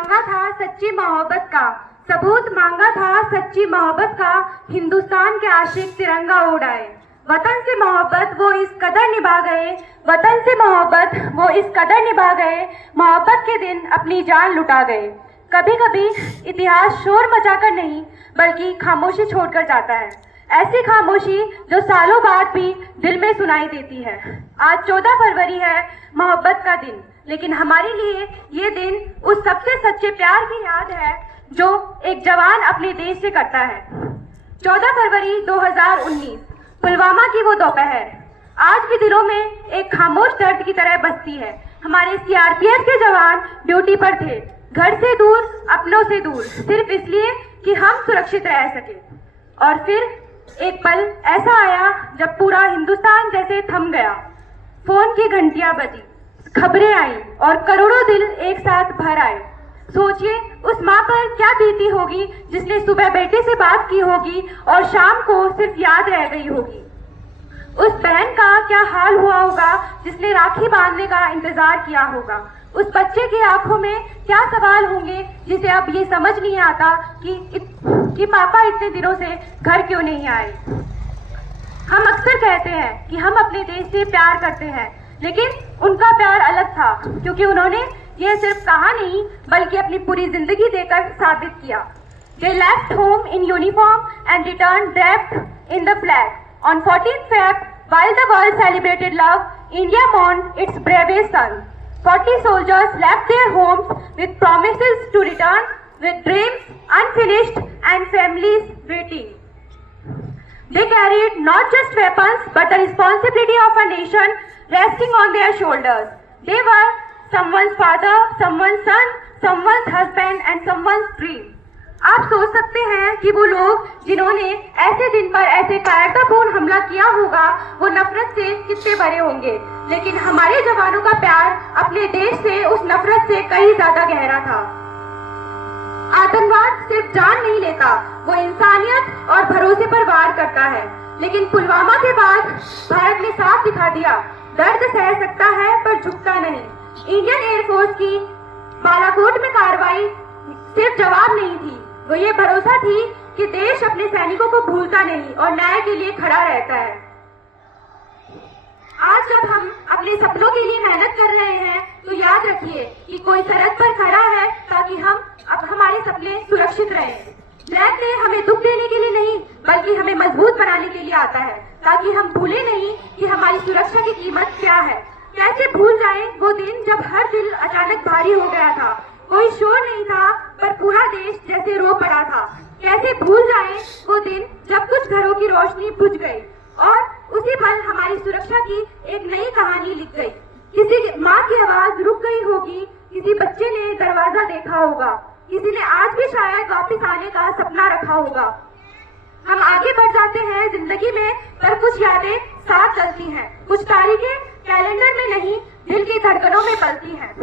मांगा था सच्ची मोहब्बत का, सबूत मांगा था सच्ची मोहब्बत का, हिंदुस्तान के आशिक तिरंगा उड़ाए। वतन से मोहब्बत वो इस कदर निभा गए, वतन से मोहब्बत वो इस कदर निभा गए, मोहब्बत के दिन अपनी जान लुटा गए। कभी कभी इतिहास शोर मचाकर नहीं बल्कि खामोशी छोड़कर जाता है, ऐसी खामोशी जो सालों बाद भी दिल में सुनाई देती है। आज 14 फरवरी है, मोहब्बत का दिन, लेकिन हमारे लिए ये दिन उस सबसे सच्चे प्यार की याद है जो एक जवान अपने देश से करता है। 14 फरवरी 2019, पुलवामा की वो दोपहर आज भी दिलों में एक खामोश दर्द की तरह बसती है। हमारे सीआरपीएफ के जवान ड्यूटी पर थे, घर से दूर, अपनों से दूर, सिर्फ इसलिए कि हम सुरक्षित रह सके। और फिर एक पल ऐसा आया जब पूरा हिंदुस्तान जैसे थम गया। फोन की घंटियां बजी, खबरें आई और करोड़ों दिल एक साथ भर आए। सोचिए उस माँ पर क्या बीती होगी जिसने सुबह बेटे से बात की होगी और शाम को सिर्फ याद रह गई होगी। उस बहन का क्या हाल हुआ होगा जिसने राखी बांधने का इंतजार किया होगा। उस बच्चे की आंखों में क्या सवाल होंगे जिसे अब ये समझ नहीं आता कि पापा इतने दिनों से घर क्यों नहीं आए। हम अक्सर कहते हैं कि हम अपने देश से प्यार करते हैं, लेकिन उनका प्यार अलग था, क्योंकि उन्होंने यह सिर्फ कहा नहीं बल्कि अपनी पूरी जिंदगी देकर साबित किया। They left home in uniform and returned draped in the flag. On 14th Feb, while the world celebrated love, India mourned its bravest son. 40 soldiers left their homes with promises to return, with dreams unfinished and families waiting. They carried not just weapons but the responsibility of a nation resting on their shoulders. They were someone's father, someone's son, someone's husband and someone's dream. आप सोच सकते हैं कि वो लोग जिन्होंने ऐसे दिन पर ऐसे कायरतापूर्ण हमला किया होगा वो नफरत से कितने भरे होंगे, लेकिन हमारे जवानों का प्यार अपने देश से उस नफरत से कहीं ज्यादा गहरा था। आतंकवाद सिर्फ जान नहीं लेता, वो इंसानियत और भरोसे पर वार करता है। लेकिन पुलवामा के बाद भारत ने साफ दिखा दिया, दर्द सह सकता है पर झुकता नहीं। इंडियन एयरफोर्स की बालाकोट में कार्रवाई सिर्फ जवाब नहीं थी, वो ये भरोसा थी कि देश अपने सैनिकों को भूलता नहीं और न्याय के लिए खड़ा रहता है। आज जब हम अपने सपनों के लिए मेहनत कर रहे हैं तो याद रखिए कि कोई सरहद पर खड़ा है ताकि अब हमारे सपने सुरक्षित रहें। ब्लैक डे हमें दुख देने के लिए नहीं बल्कि हमें मजबूत बनाने के लिए आता है, ताकि हम भूले नहीं कि हमारी सुरक्षा की कीमत क्या है। कैसे भूल जाएं वो दिन जब हर दिल अचानक भारी हो गया था, कोई शोर नहीं था पर पूरा देश जैसे रो पड़ा था। कैसे भूल जाएं वो दिन जब कुछ घरों की रोशनी बुझ गई और उसी पल हमारी सुरक्षा की एक नई कहानी लिख गई। किसी माँ की आवाज रुक गई होगी, किसी बच्चे ने दरवाजा देखा होगा, किसी ने आज भी शायद वापस आने का सपना रखा होगा। हम आगे बढ़ जाते हैं जिंदगी में, पर कुछ यादें साथ चलती हैं, कुछ तारीखें कैलेंडर में नहीं दिल की धड़कनों में पलती हैं।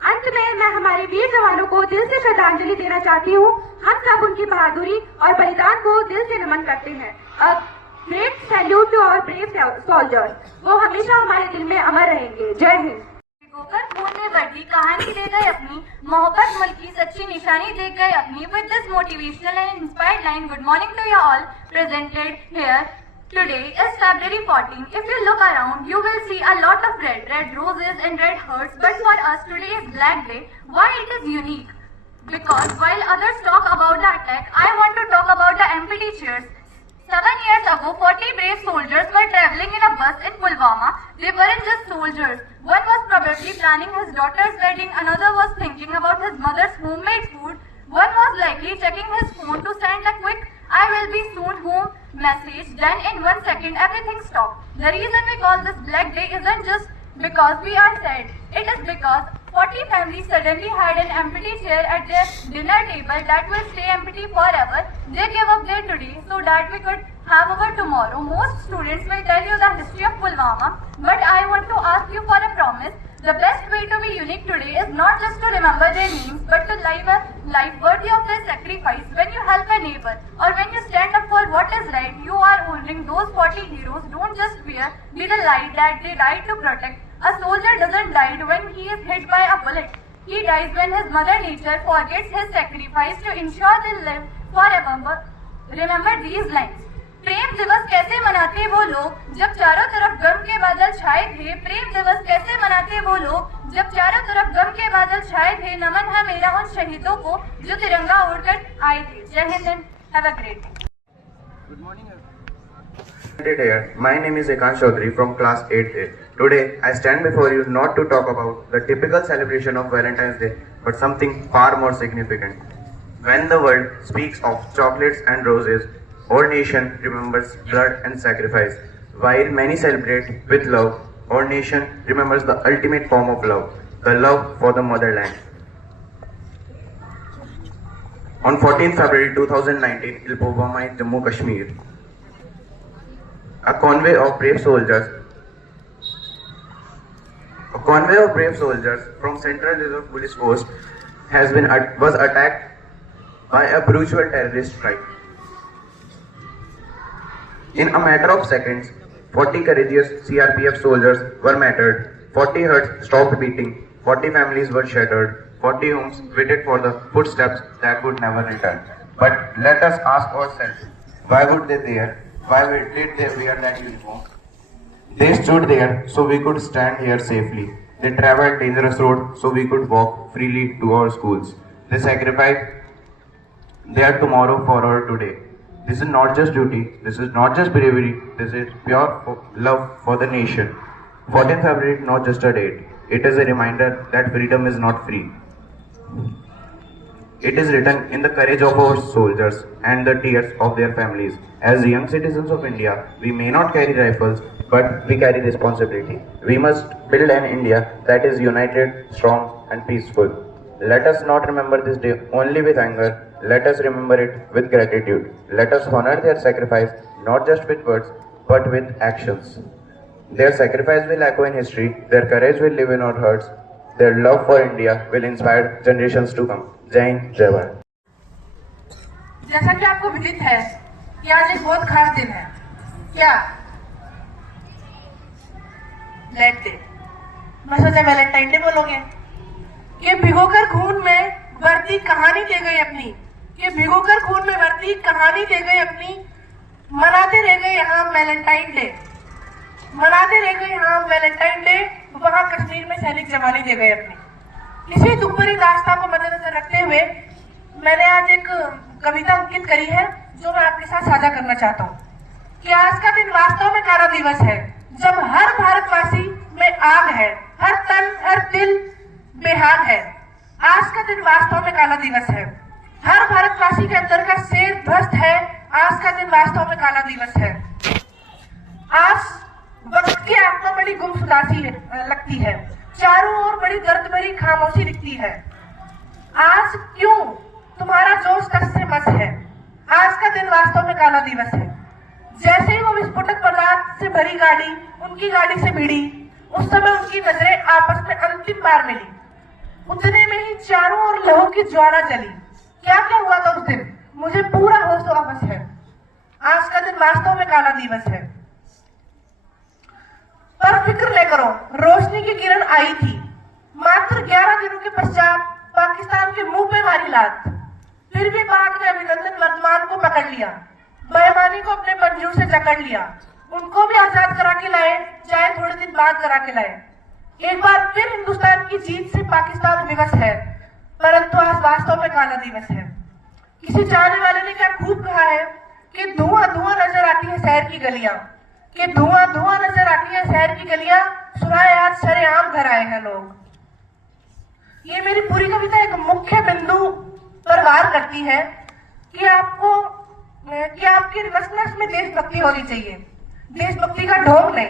अंत में मैं हमारे वीर जवानों को दिल से श्रद्धांजलि देना चाहती हूँ। हम सब उनकी बहादुरी और बलिदान को दिल से नमन करते हैं। Great salute to our brave soldiers, वो हमेशा हमारे दिल में अमर रहेंगे। जय हिंद। गोकर खून में बढ़ी कहानी ले गए अपनी, मोहब्बत मुल्क की सच्ची निशानी देख गए अपनी। With this motivational and inspired line, good morning to you all presented here. Today is February 14. If you look around, you will see a lot of red roses and red hearts. But for us, today is Black Day. Why it is unique? Because while others talk about the attack, I want to talk about the empty chairs. 7 years ago, 40 brave soldiers were traveling in a bus in Pulwama. They weren't just soldiers. One was probably planning his daughter's wedding. Another was thinking about his mother's homemade food. One was likely checking his phone to send a quick "I will be soon home" message. Then in 1 second everything stopped. The reason we call this Black Day isn't just because we are sad. It is because 40 families suddenly had an empty chair at their dinner table that will stay empty forever. They gave up their today so that we could have our tomorrow. Most students will tell you the history of Pulwama, but I want to ask you for a promise. The best way to be unique today is not just to remember their names, but to live a life worthy of their sacrifice. When you help a neighbor or when you stand up for what is right, you are honoring those 40 heroes. Don't just be the light that they died to protect. A soldier doesn't die when he is hit by a bullet. He dies when his mother nature forgets his sacrifice to ensure they live forever. Remember these lines. प्रेम दिवस कैसे मनाते वो लोग जब चारों तरफ गम के बादल छाए थे। प्रेम दिवस कैसे मनाते वो लोग जब चारों तरफ गम के बादल छाए थे। नमन है मेरा उन शहीदों को जो तिरंगा ओढ़कर आए थे। जय Hind, have a great day. Good morning. Here. My name is Ekant Chaudhary from class 8A. Today, I stand before you not to talk about the typical celebration of Valentine's Day, but something far more significant. When the world speaks of chocolates and roses, our nation remembers blood and sacrifice. While many celebrate with love, our nation remembers the ultimate form of love, the love for the motherland. On 14th February 2019, in Pulwama, Jammu Kashmir, a convoy of brave soldiers from Central Reserve Police Force was attacked by a brutal terrorist strike. In a matter of seconds, 40 courageous CRPF soldiers were martyred, 40 hearts stopped beating, 40 families were shattered, 40 homes waited for the footsteps that would never return. But let us ask ourselves, why did they wear that uniform? They stood there so we could stand here safely. They traveled dangerous roads so we could walk freely to our schools. They sacrificed their tomorrow for our today. This is not just duty, this is not just bravery, this is pure love for the nation. 14th February is not just a date, it is a reminder that freedom is not free. It is written in the courage of our soldiers and the tears of their families. As young citizens of India, we may not carry rifles, but we carry responsibility. We must build an India that is united, strong and peaceful. Let us not remember this day only with anger, let us remember it with gratitude. Let us honor their sacrifice, not just with words, but with actions. Their sacrifice will echo in history, their courage will live in our hearts, their love for India will inspire generations to come. जय हिंद, जय भारत। जैसा कि आपको विदित है कि आज एक बहुत खास दिन है। क्या? Black day. मैं सोचा वैलेंटाइन डे बोलोगे। ये भिगोकर खून में वर्ती कहानी दे गई अपनी, ये भिगोकर खून में वर्ती कहानी दे गई अपनी। मनाते रह गए यहाँ वैलेंटाइन डे, मनाते रह गए यहाँ वैलेंटाइन डे। वहां कश्मीर में सैनिक जवानी दे गए अपनी। इसी दुखभरी दास्तां को मद्देनजर रखते हुए मैंने आज एक कविता अंकित करी है जो मैं आपके साथ साझा करना चाहता हूँ कि आज का दिन वास्तव में काला दिवस है, जब हर भारतवासी में आग है, हर तन हर दिल बेहाग है। आज का दिन वास्तव में काला दिवस है, हर भारतवासी के अंदर का शेर ध्वस्त है। आज का दिन वास्तव में काला दिवस है। आज वक्त की आत्मा बड़ी गुमसुदासी लगती है, चारों ओर बड़ी दर्द भरी खामोशी दिखती है। आज क्यों तुम्हारा जोश तक से मस है। आज का दिन वास्तव में काला दिवस है। जैसे ही वो विस्फोटक पदार्थ से भरी गाड़ी उनकी गाड़ी से भिड़ी, उस समय उनकी नजरें आपस में अंतिम बार मिली। उतने में ही चारों ओर लहू की ज्वाला जली। क्या क्या हुआ था उस दिन मुझे पूरा होश वापस है। आज का दिन वास्तव में काला दिवस है। पर फिक्र न करो, रोशनी की किरण आई थी। मात्र 11 दिनों के पश्चात पाकिस्तान के मुंह पे मारी लात। फिर भी पाक ने अभिनंदन वर्तमान को पकड़ लिया, बेईमानी को अपने पंजों से जकड़ लिया। उनको भी आजाद करा के लाए, चाहे थोड़े दिन बाद करा के लाए। एक बार फिर हिंदुस्तान की जीत से पाकिस्तान विवश है, परंतु आज वास्तव में काला दिवस है। किसी चाहने वाले ने क्या खूब कहा है कि धुआं धुआं नजर आती है शहर की गलियां, कि धुआं धुआं नजर आती है शहर की गलियां, सुनाए आज सरेआम घर आए हैं लोग। ये मेरी पूरी कविता एक मुख्य बिंदु पर वार करती है कि आपकी नस नस में देशभक्ति होनी चाहिए, देशभक्ति का ढोंग नहीं।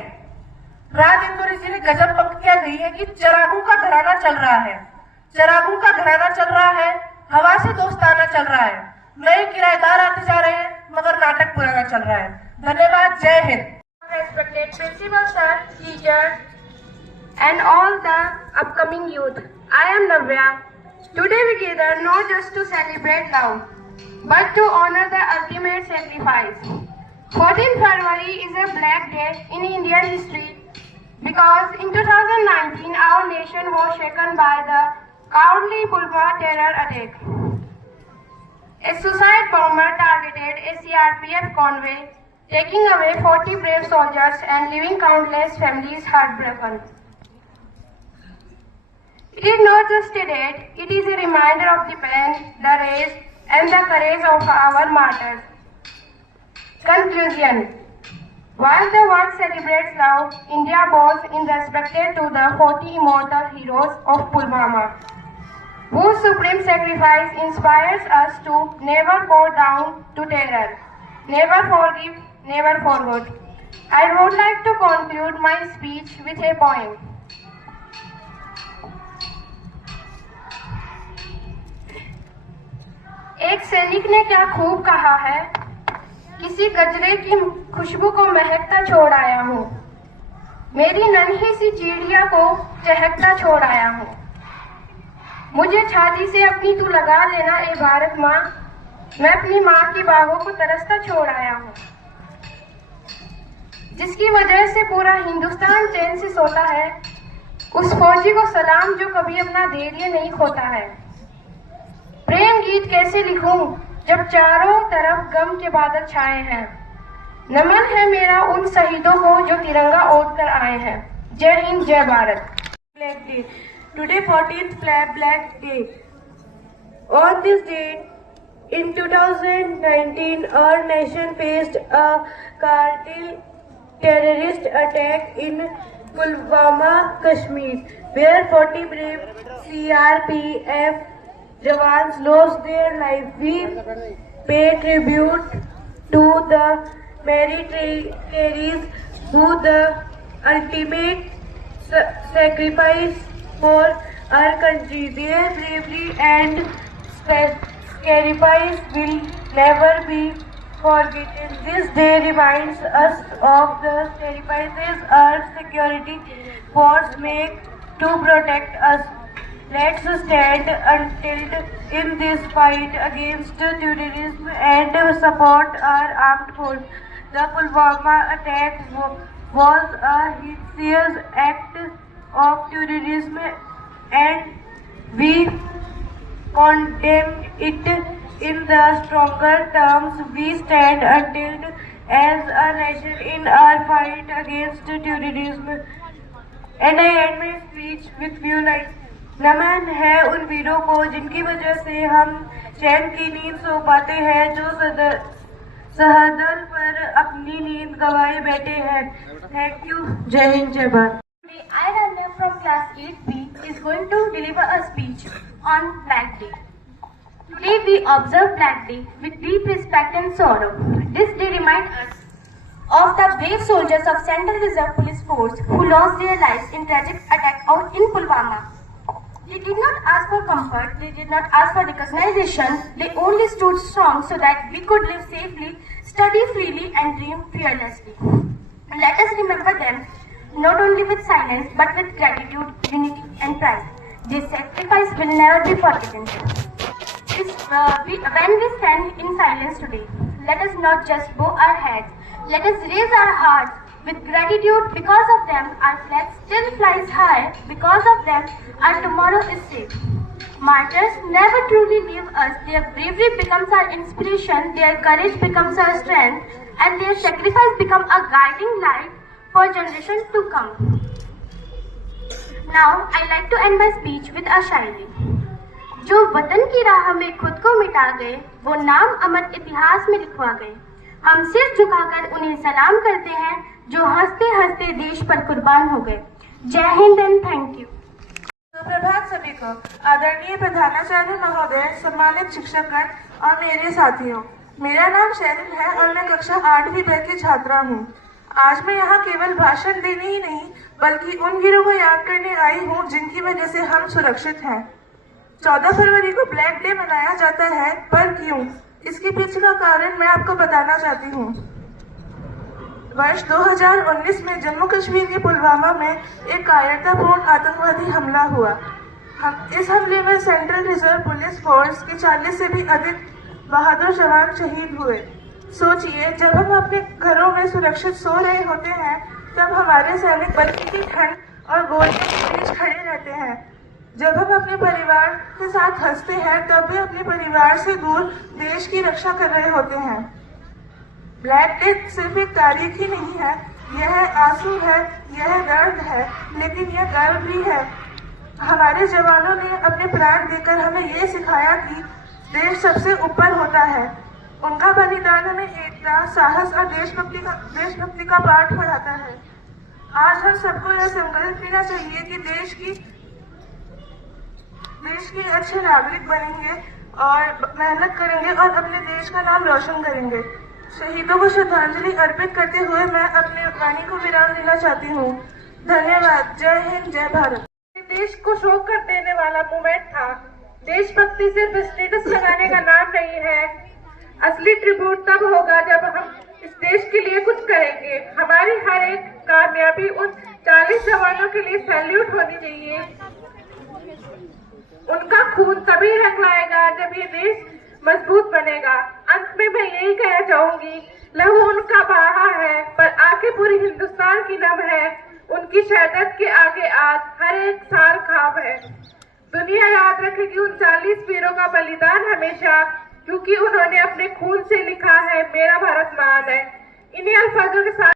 राज इंदौरी जी ने गजब पंक्तियां गई है कि चरागू का घराना चल रहा है, चरागू का घराना चल रहा है, हवा से दोस्ताना चल रहा है, नए किराएदार आते जा रहे हैं मगर नाटक पुराना चल रहा है। धन्यवाद, जय Hind. Respected principal sir, teachers, and all the upcoming youth. I am Navya. Today we gather not just to celebrate love, but to honor the ultimate sacrifice. 14th February is a black day in Indian history because in 2019 our nation was shaken by the Cowardly Pulwama terror attack. A suicide bomber targeted a CRPF convoy, taking away 40 brave soldiers and leaving countless families heartbroken. It is not just a date, it is a reminder of the pain, the rage, and the courage of our martyrs. Conclusion. While the world celebrates love, India bows in respect to the 40 immortal heroes of Pulwama, whose supreme sacrifice inspires us to never bow down to terror, never forgive, never forget. I would like to conclude my speech with a poem. एक सैनिक ने क्या खूब कहा है, किसी गजरे की खुशबू को महकता छोड़ आया हूँ, मेरी नन्ही सी चिड़िया को चहकता छोड़ आया हूँ। मुझे छाती से अपनी तू लगा लेना ए भारत माँ, मैं अपनी माँ की बाहों को तरसता छोड़ आया हूँ, जिसकी वजह से पूरा हिंदुस्तान चैन से सोता है, उस फौजी को सलाम जो कभी अपना धैर्य नहीं खोता है। प्रेम गीत कैसे लिखूं जब चारों तरफ गम के बादल छाए हैं। नमन है मेरा उन शहीदों को जो तिरंगा ओढ़ कर आए हैं। जय हिंद, जय Bharat. Black Day. Today 14th Black Day. On this date in 2019, our nation faced a cartel terrorist attack in Pulwama, Kashmir, where 40 brave CRPF Jawans lost their lives. We pay tribute to the militaries who the ultimate sacrifice for our country. Their bravery and sacrifice will never be forgotten. This day reminds us of the sacrifices our security force make to protect us. Let's stand until in this fight against terrorism and support our armed forces. The Pulwama attack was a serious act of terrorism and we condemn it in the stronger terms. We stand until as a nation in our fight against terrorism. And I end my speech with few lines. नमन है उन वीरों को जिनकी वजह से हम चैन की नींद सो पाते हैं, जो सहदर पर अपनी नींद गवाए बैठे हैं। Thank you. जय हिंद, जय Bharat. I, Rania from class 8B, is going to deliver a speech on Black Day. Today we observe Black Day with deep respect and sorrow. This day reminds us of the brave soldiers of Central Reserve Police Force who lost their lives in tragic attack out in Pulwama. They did not ask for comfort, they did not ask for recognition, they only stood strong so that we could live safely, study freely and dream fearlessly. Let us remember them not only with silence but with gratitude, unity and pride. This sacrifice will never be forgotten. When we stand in silence today, let us not just bow our heads, let us raise our hearts with gratitude. Because of them, our flag still flies high. Because of them, our tomorrow is safe. Martyrs never truly leave us. Their bravery becomes our inspiration, their courage becomes our strength, and their sacrifice becomes a guiding light for generations to come. Now, I like to end my speech with a शायरी। जो वतन की राह में खुद को मिटा गए, वो नाम अमर इतिहास में लिखवा गए। हम सिर झुकाकर उन्हें सलाम करते हैं, जो हंसते हंसते देश पर कुर्बान हो गए। जय हिंद एंड थैंक यू। सुप्रभात सभी को। आदरणीय प्रधानाचार्य महोदय, सम्मानित शिक्षकगण और मेरे साथियों, मेरा नाम शेरिल है और मैं कक्षा 8वीं ब की छात्रा हूँ। आज मैं यहाँ केवल भाषण देने ही नहीं बल्कि उन वीरों को याद करने आई हूँ जिनकी वजह से हम सुरक्षित हैं। 14 फरवरी को ब्लैक डे मनाया जाता है, पर क्यों? इसके पीछे का कारण मैं आपको बताना चाहती हूँ। वर्ष 2019 में जम्मू कश्मीर के पुलवामा में एक कायरतापूर्ण आतंकवादी हमला हुआ। इस हमले में सेंट्रल रिजर्व पुलिस फोर्स के 40 से भी अधिक बहादुर जवान शहीद हुए। सोचिए, जब हम अपने घरों में सुरक्षित सो रहे होते हैं, तब हमारे सैनिक बर्फ की ठंड और गोलियों के बीच खड़े रहते हैं। जब हम अपने परिवार के साथ हंसते हैं तब भी अपने परिवार से दूर देश की रक्षा कर रहे होते हैं। ब्लैक डेथ सिर्फ एक तारीख ही नहीं है, यह आंसू है, यह दर्द है, लेकिन यह गर्व भी है। हमारे जवानों ने अपने प्राण देकर हमें ये सिखाया कि देश सबसे ऊपर होता है। उनका बलिदान हमें एकता, साहस और देशभक्ति का पाठ पढ़ाता है। आज हम सबको यह संकल्प लेना चाहिए कि देश के अच्छे नागरिक बनेंगे और मेहनत करेंगे और अपने देश का नाम रोशन करेंगे। शहीदों को श्रद्धांजलि अर्पित करते हुए मैं अपने वाणी को विराम देना चाहती हूँ। धन्यवाद। जय हिंद, जय भारत। देश को शोक कर देने वाला मूवमेंट था। देशभक्ति सिर्फ स्टेटस लगाने का नाम नहीं है। असली ट्रिब्यूट तब होगा जब हम इस देश के लिए कुछ करेंगे। हमारी हर एक कामयाबी उन 40 जवानों के लिए सैल्यूट होनी चाहिए। उनका खून तभी रंग लाएगा जब ये देश मजबूत बनेगा। अंत में मैं यही कहना चाहूंगी, लहू उनका बहा है पर आके पूरी हिंदुस्तान की नम है। उनकी शहादत के आगे आज हर एक सार खाब है। दुनिया याद रखेगी उन 40 वीरों का बलिदान हमेशा, क्योंकि उन्होंने अपने खून से लिखा है मेरा भारत महान है। इन्हीं अल्फाजों के साथ